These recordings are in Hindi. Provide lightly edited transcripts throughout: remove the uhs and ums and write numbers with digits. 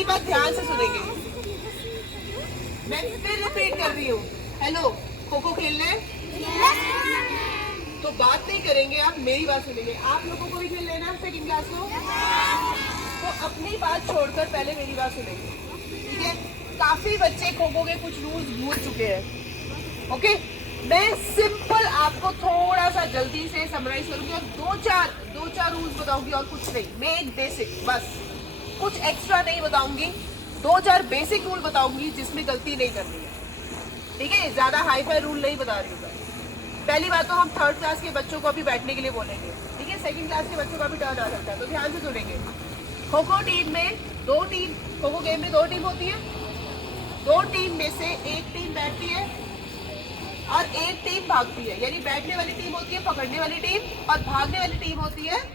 मेरी बात ध्यान से सुनेंगे। मैं फिर रिपीट कर रही हूँ। हेलो, खो खो खेलना है तो बात नहीं करेंगे, आप मेरी बात सुनेंगे। आप लोगों को भी खेल लेना सेकंड क्लास को, तो अपनी बात छोड़कर पहले मेरी बात सुनेंगे, ठीक है? काफी बच्चे खो खो के कुछ रूल्स भूल चुके हैं। ओके, मैं सिंपल आपको थोड़ा सा जल्दी से समराइज करूंगी और दो चार रूल्स बताऊंगी और कुछ नहीं। मैं एक बेसिक, बस कुछ एक्स्ट्रा नहीं बताऊंगी, 2-4 बेसिक रूल बताऊंगी जिसमें गलती नहीं करनी है, ठीक है? ज्यादा हाई फाई रूल नहीं बता रही हूँ। पहली बात तो हम थर्ड क्लास के बच्चों को अभी बैठने के लिए बोलेंगे, ठीक है? सेकंड क्लास के बच्चों का भी टर्न आ सकता है, तो ध्यान से सुनेंगे। खो खो टीम में खो खो गेम में 2 टीम होती है। 2 टीम में से एक टीम बैठती है और एक टीम भागती है। यानी बैठने वाली टीम होती है पकड़ने वाली टीम, और भागने वाली टीम होती है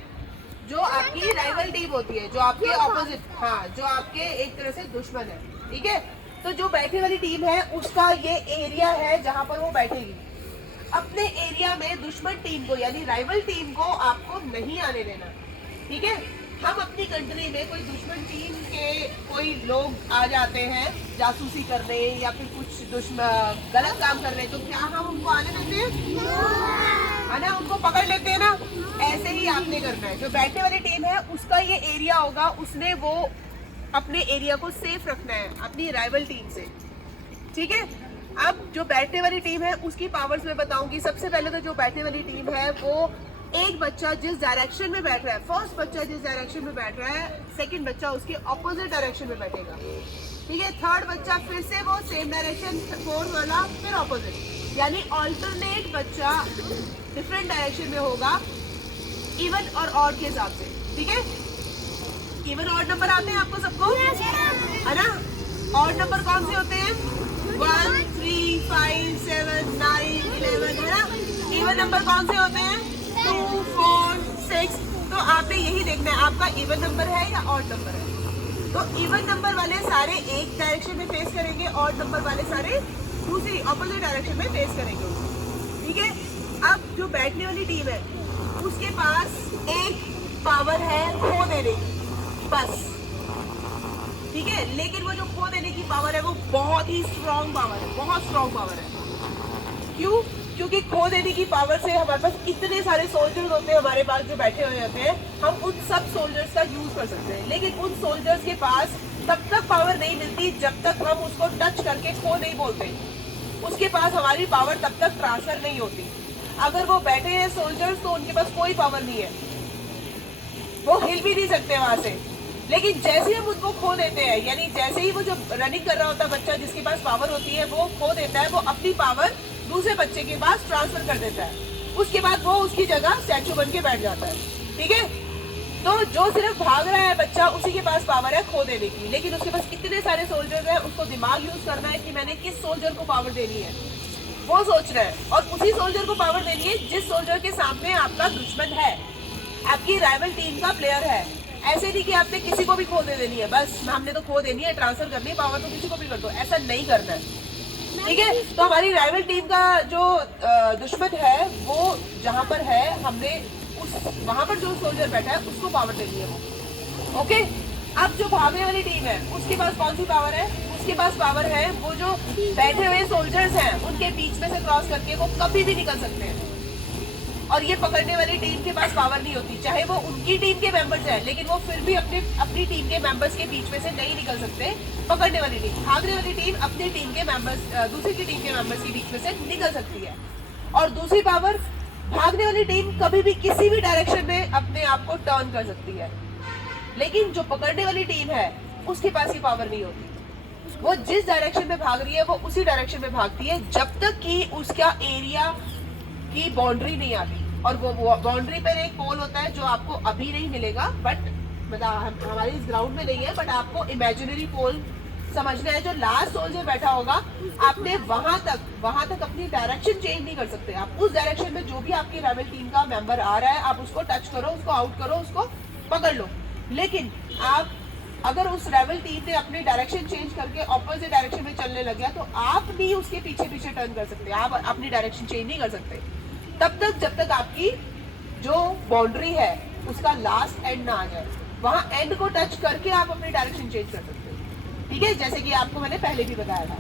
जो आपकी राइवल टीम होती है, जो आपके ऑपोजिट, हाँ, जो आपके एक तरह से दुश्मन है, ठीक है? तो जो बैठने वाली टीम है उसका ये एरिया है जहां पर वो बैठेगी। अपने एरिया में दुश्मन टीम को यानी राइवल टीम को आपको नहीं आने देना, ठीक है? हम अपनी कंट्री में कोई दुश्मन टीम के कोई लोग आ जाते हैं जासूसी करने या फिर कुछ गलत काम कर रहे हैं, तो क्या हम उनको आने देते हैं? है ना, उनको पकड़ लेते हैं ना। ऐसे ही आपने करना है। जो बैठने वाली टीम है उसका ये एरिया होगा, उसने वो अपने एरिया को सेफ रखना है अपनी राइवल टीम से, ठीक है? अब जो बैठने वाली टीम है उसकी पावर्स मैं बताऊंगी। सबसे पहले तो जो बैठने वाली टीम है वो एक बच्चा जिस डायरेक्शन में बैठ रहा है, फर्स्ट बच्चा जिस डायरेक्शन में बैठ रहा है, सेकंड बच्चा उसके ऑपोजिट डायरेक्शन में बैठेगा, ठीक है? थर्ड बच्चा फिर से वो सेम डायरेक्शन, फोर्थ वाला फिर ऑपोजिट, यानी ऑल्टरनेट बच्चा डिफरेंट डायरेक्शन में होगा, इवन और ऑड के हिसाब से, ठीक है? इवन ऑड नंबर आते हैं आपको सबको, है ना? ऑड नंबर कौन से होते हैं? 1, 3, 5, 7, 9, 11, है ना? इवन नंबर कौन से होते हैं? 2, 4, 6। तो आपने यही देखना है आपका इवन नंबर है या ऑड नंबर है। तो इवन नंबर वाले सारे एक डायरेक्शन में फेस करेंगे, ऑड नंबर वाले सारे दूसरी ऑपोजिट डायरेक्शन में फेस करेंगे, ठीक है? अब जो बैठने वाली टीम है उसके पास एक पावर है खो देने की, बस, ठीक है? लेकिन वो जो खो देने की पावर है वो बहुत ही स्ट्रॉन्ग पावर है, बहुत स्ट्रॉन्ग पावर है। क्यों? क्योंकि खो देने की पावर से हमारे पास इतने सारे सोल्जर्स होते हैं हमारे पास जो बैठे हुए होते हैं, हम उन सब सोल्जर्स का यूज कर सकते हैं। लेकिन उन सोल्जर्स के पास तब तक पावर नहीं मिलती जब तक हम उसको टच करके खो नहीं बोलते, उसके पास हमारी पावर तब तक ट्रांसफर नहीं होती। अगर वो बैठे हैं सोल्जर्स तो उनके पास कोई पावर नहीं है, वो हिल भी नहीं सकते वहां से। लेकिन जैसे हम उनको खो देते हैं, यानी जैसे ही वो जो रनिंग कर रहा होता है बच्चा जिसके पास पावर होती है वो खो देता है, वो अपनी पावर दूसरे बच्चे के पास ट्रांसफर कर देता है। उसके बाद वो उसकी जगह स्टैचू बन के बैठ जाता है, ठीक है? तो जो सिर्फ भाग रहा है बच्चा उसी के पास पावर है खो देने की, लेकिन उसके पास इतने सारे सोल्जर्स हैं, उसको दिमाग यूज करना है कि मैंने किस सोल्जर को पावर देनी है, वो सोच रहा है। और उसी सोल्जर को पावर देनी है जिस सोल्जर के सामने आपका दुश्मन है, आपकी राइवल टीम का प्लेयर है। ऐसे नहीं कि आपने किसी को भी खो दे देनी है, बस हमने तो खो देनी है, ट्रांसफर करनी है पावर, तो किसी को भी कर दो, ऐसा नहीं करना है, ठीक है? तो हमारी राइवल टीम का जो दुश्मन है वो जहां पर है, हमने वहां पर जो सोल्जर बैठा है उसको पावर देनी है वो, ओके? अब जो भागने वाली टीम है उसके पास कौन सी पावर है? उसके पास पावर है वो जो बैठे हुए सोल्जर्स हैं उनके बीच में से क्रॉस करके वो कभी भी निकल सकते हैं। और ये पकड़ने वाली टीम के पास पावर नहीं होती, चाहे वो उनकी टीम के मेंबर्स हैं, लेकिन वो फिर भी अपनी टीम के मेंबर्स के बीच में से नहीं निकल सकते। पकड़ने वाली टीम, भागने वाली टीम अपनी टीम के मेंबर्स, दूसरी की टीम के मेंबर्स के बीच में से निकल सकती है। और दूसरी पावर, भागने वाली टीम कभी भी किसी भी डायरेक्शन में अपने आप को टर्न कर सकती है, लेकिन जो पकड़ने वाली टीम है उसके पास ये पावर नहीं होती। वो जिस डायरेक्शन में भाग रही है वो उसी डायरेक्शन में भागती है जब तक कि उसका एरिया की बाउंड्री नहीं आती। और वो बाउंड्री पर एक पोल होता है जो आपको अभी नहीं मिलेगा, बट मतलब हमारे इस ग्राउंड में नहीं है, बट आपको इमेजिनरी पोल समझना है। जो लास्ट सोल्जर बैठा होगा, आपने वहां तक अपनी डायरेक्शन चेंज नहीं कर सकते। आप उस डायरेक्शन में जो भी आपकी राइवल टीम का मेंबर आ रहा है आप उसको टच करो, उसको आउट करो, उसको पकड़ लो। लेकिन आप अगर उस राइवल टीम ने अपनी डायरेक्शन चेंज करके ऑपोजिट डायरेक्शन में चलने लग गया तो आप भी उसके पीछे पीछे टर्न कर सकते, आप अपनी डायरेक्शन चेंज नहीं कर सकते तब तक जब तक आपकी जो बाउंड्री है उसका लास्ट एंड ना आ जाए। वहां एंड को टच करके आप अपनी डायरेक्शन चेंज कर सकते हो, ठीक है, जैसे कि आपको मैंने पहले भी बताया था।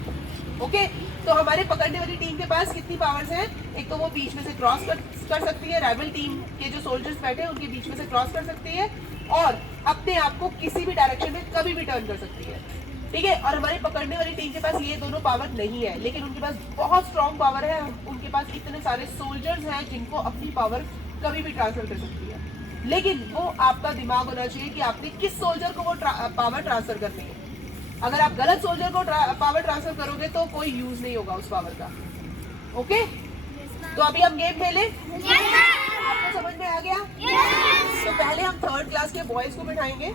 ओके, तो हमारे पकड़ने वाली टीम के पास कितनी पावर्स हैं? एक तो वो बीच में से क्रॉस कर सकती है, राइवल टीम के जो सोल्जर्स बैठे हैं उनके बीच में से क्रॉस कर सकती है, और अपने आप को किसी भी डायरेक्शन में कभी भी टर्न कर सकती है। ठीक है, और हमारी पकड़ने वाली टीम के पास ये दोनों पावर नहीं है, लेकिन उनके पास बहुत स्ट्रॉन्ग पावर है। उनके पास इतने सारे सोल्जर्स हैं जिनको अपनी पावर कभी भी ट्रांसफर कर सकती है, लेकिन वो आपका दिमाग होना चाहिए कि आपने किस सोल्जर को वो पावर ट्रांसफर करनी है। अगर आप गलत सोल्जर को पावर ट्रांसफर करोगे तो कोई यूज नहीं होगा उस पावर का। ओके, तो अभी हम गेम खेलें? आपको समझ में आ गया? तो पहले हम 3rd क्लास के बॉयज को बिठाएंगे,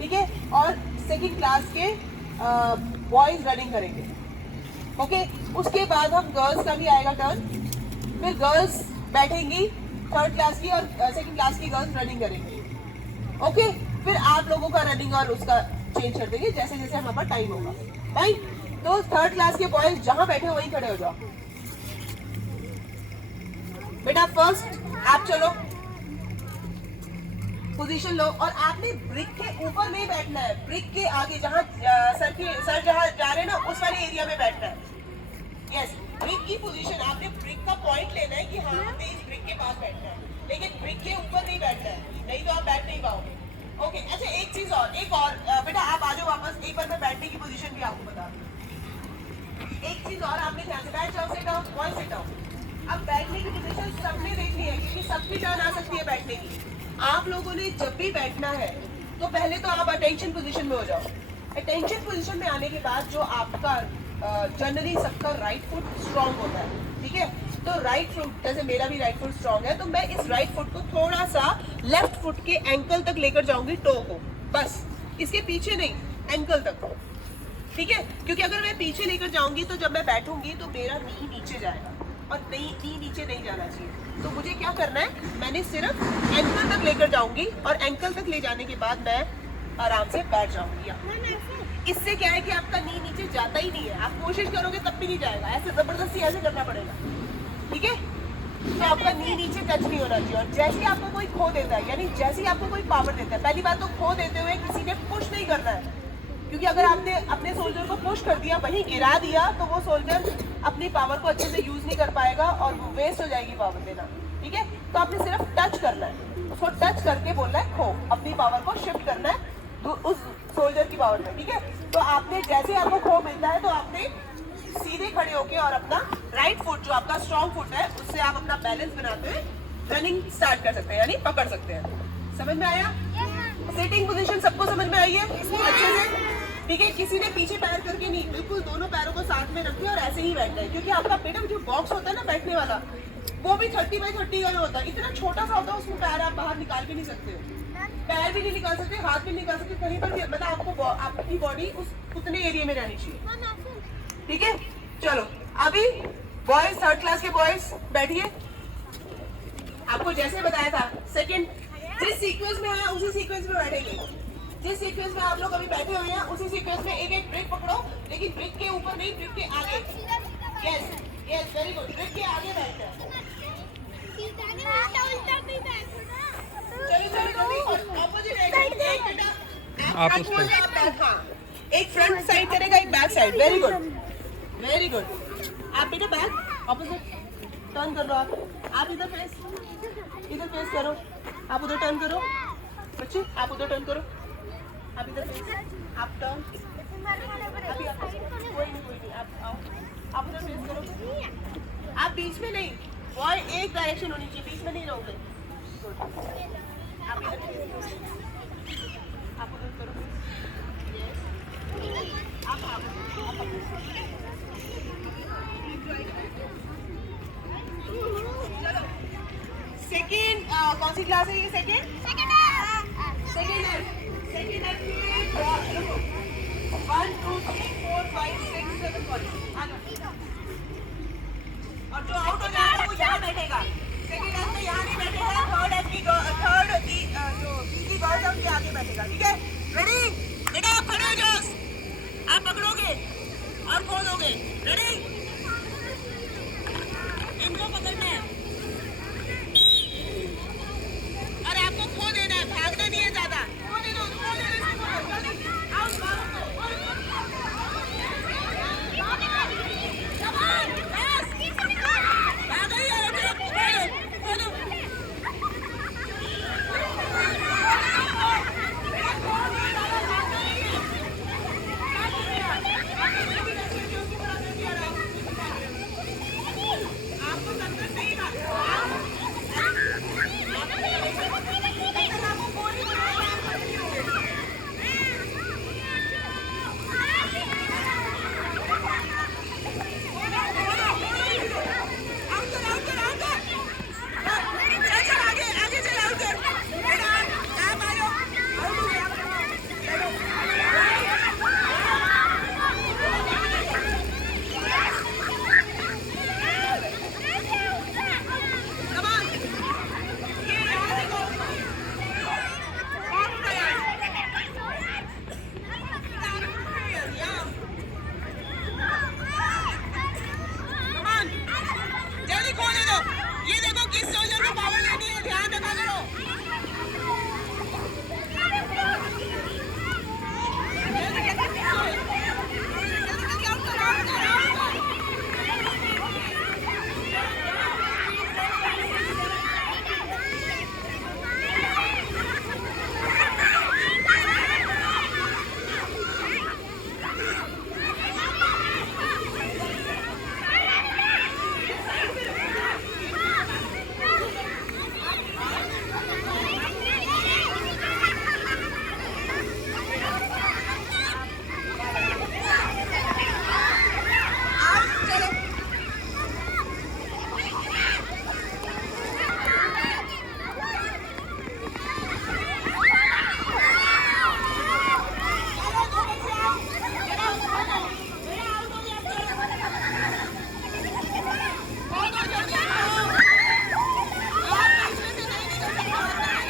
ठीक है, और 2nd क्लास के बॉयज रनिंग करेंगे। ओके, उसके बाद हम गर्ल्स का भी आएगा टर्न, फिर गर्ल्स बैठेंगी 3rd क्लास की, और 2nd क्लास की गर्ल्स रनिंग करेंगी। ओके, फिर आप लोगों का रनिंग और उसका चेंज कर देंगे जैसे जैसे हमारे पास टाइम होगा। राइट, तो 3rd क्लास के बॉयज जहां बैठे हो वहीं खड़े हो जाओ। बेटा फर्स्ट आप चलो, पोजीशन लो, और आपने ब्रिक के ऊपर नहीं बैठना है, ब्रिक के आगे जहां सर जहां जा रहे हैं ना उस वाले एरिया में बैठना है। यस, ब्रिक की पोजीशन, आपने ब्रिक का पॉइंट लेना है कि हाँ हमें इस ब्रिक के पास बैठना है, लेकिन ब्रिक के ऊपर नहीं बैठना है, नहीं तो आप बैठ नहीं पाओगे। ओके, अच्छा एक चीज और, बेटा आप आ जाओ वापस, एक बार मैं बैठने की पोजीशन भी आपको बता दूं। एक चीज और आपने ध्यान से, बैठ जाओ, sit down, boy sit down. अब बैठने की पोजीशन सबने देखनी है क्योंकि सबकी टर्न आ सकती है बैठने की। आप लोगों ने जब भी बैठना है तो पहले तो आप अटेंशन पोजीशन में हो जाओ। अटेंशन पोजीशन में आने के बाद जो आपका जनरली सबका राइट फुट स्ट्रांग होता है, ठीक है, तो राइट फुट, जैसे मेरा भी राइट फुट स्ट्रांग है, तो मैं इस राइट फुट को थोड़ा सा लेफ्ट फुट के एंकल तक लेकर जाऊंगी, टो को, बस इसके पीछे नहीं, एंकल तक। ठीक है, क्योंकि अगर मैं पीछे लेकर जाऊंगी तो जब मैं बैठूंगी तो मेरा नी नीचे जाएगा, और नी नीचे नहीं जाना चाहिए। तो मुझे क्या करना है, मैंने सिर्फ एंकल तक लेकर जाऊंगी, और एंकल तक ले जाने के बाद मैं आराम से बैठ जाऊंगी। इससे क्या है कि आपका नी नीचे जाता ही नहीं है, आप कोशिश करोगे तब भी नहीं जाएगा, ऐसे जबरदस्ती ऐसे करना पड़ेगा। ठीक है, तो आपका नी नीचे टच नहीं होना चाहिए। और जैसे आपको कोई खो देता है, यानी जैसे आपको कोई पावर देता है, पहली बात तो खो देते हुए किसी ने पुश नहीं करना है, क्योंकि अगर आपने अपने सोल्जर को पुश कर दिया, वहीं गिरा दिया, तो वो सोल्जर अपनी पावर को अच्छे से यूज नहीं कर पाएगा और वेस्ट हो जाएगी पावर देना। ठीक है, तो आपने सिर्फ टच करना है, उसको टच करके बोलना है खो, अपनी पावर को शिफ्ट करना है उस सोल्जर की पावर में। ठीक है, तो आपने जैसे आपको खो मिलता है तो आपने सीधे खड़े होके और अपना राइट फुट जो आपका स्ट्रॉन्ग फुट है उससे आप अपना बैलेंस बनाते हुए रनिंग स्टार्ट कर सकते हैं, यानी पकड़ सकते हैं। समझ में आया? सिटिंग पोजीशन सबको समझ में आई है अच्छे से? ठीक है, किसी ने पीछे पैर करके नहीं, बिल्कुल दोनों पैरों को साथ में रखिए और ऐसे ही बैठना है, क्योंकि आपका बेटा जो बॉक्स होता है ना बैठने वाला, वो भी 30 बाई 30 का होता है, इतना छोटा सा होता है, उसमें पैर आप बाहर निकाल भी नहीं सकते हो, पैर भी नहीं निकाल सकते, हाथ भी नहीं निकाल सकते, कहीं पर भी, मतलब आपको आपकी बॉडी उस उतने एरिया में रहनी चाहिए। ठीक है, चलो अभी बॉयज 3rd क्लास के बॉयज बैठिए। आपको जैसे बताया था, सेकंड जिस सीक्वेंस में है उसी सीक्वेंस में बैठेंगे, जिस सीक्वेंस में आप लोग अभी बैठे हुए हैं उसी सीक्वेंस में एक एक ब्रेक पकड़ो, लेकिन ब्रेक के ऊपर नहीं, ब्रेक के आगे। Yes yes, very good, break के आगे बैठते हैं। चलो चलो, ऑपोजिट एक बेटा आप उस पर, हाँ, एक फ्रंट साइड करेगा, एक back side. Very good very good. आप बेटा बैक ऑपोजिट टर्न कर लो, आप इधर फेस करो, आप उधर टर्न करो, बच्चे आप उधर टर्न करो, आप इधर फेस, आप टर्न, कोई नहीं आप आओ, आप उधर फेस करो, आप बीच में नहीं, बॉय एक डायरेक्शन होनी चाहिए, बीच में नहीं रहोगे। आप इधर फेस करो, आप उधर करो, सेकेंड कौन सी क्लास है ये? सेकेंड है। 1 2 3 4 5 6 7 8। और जो आउट हो जाएगा वो यहाँ बैठेगा, सेकेंड एफ में यहाँ नहीं बैठेगा, थर्ड एफ की जो की गर्ल्स उसके आगे बैठेगा। ठीक है, रेडी बेटा, आप खड़े हो जाओ, आप पकड़ोगे और खोलोगे। रेडी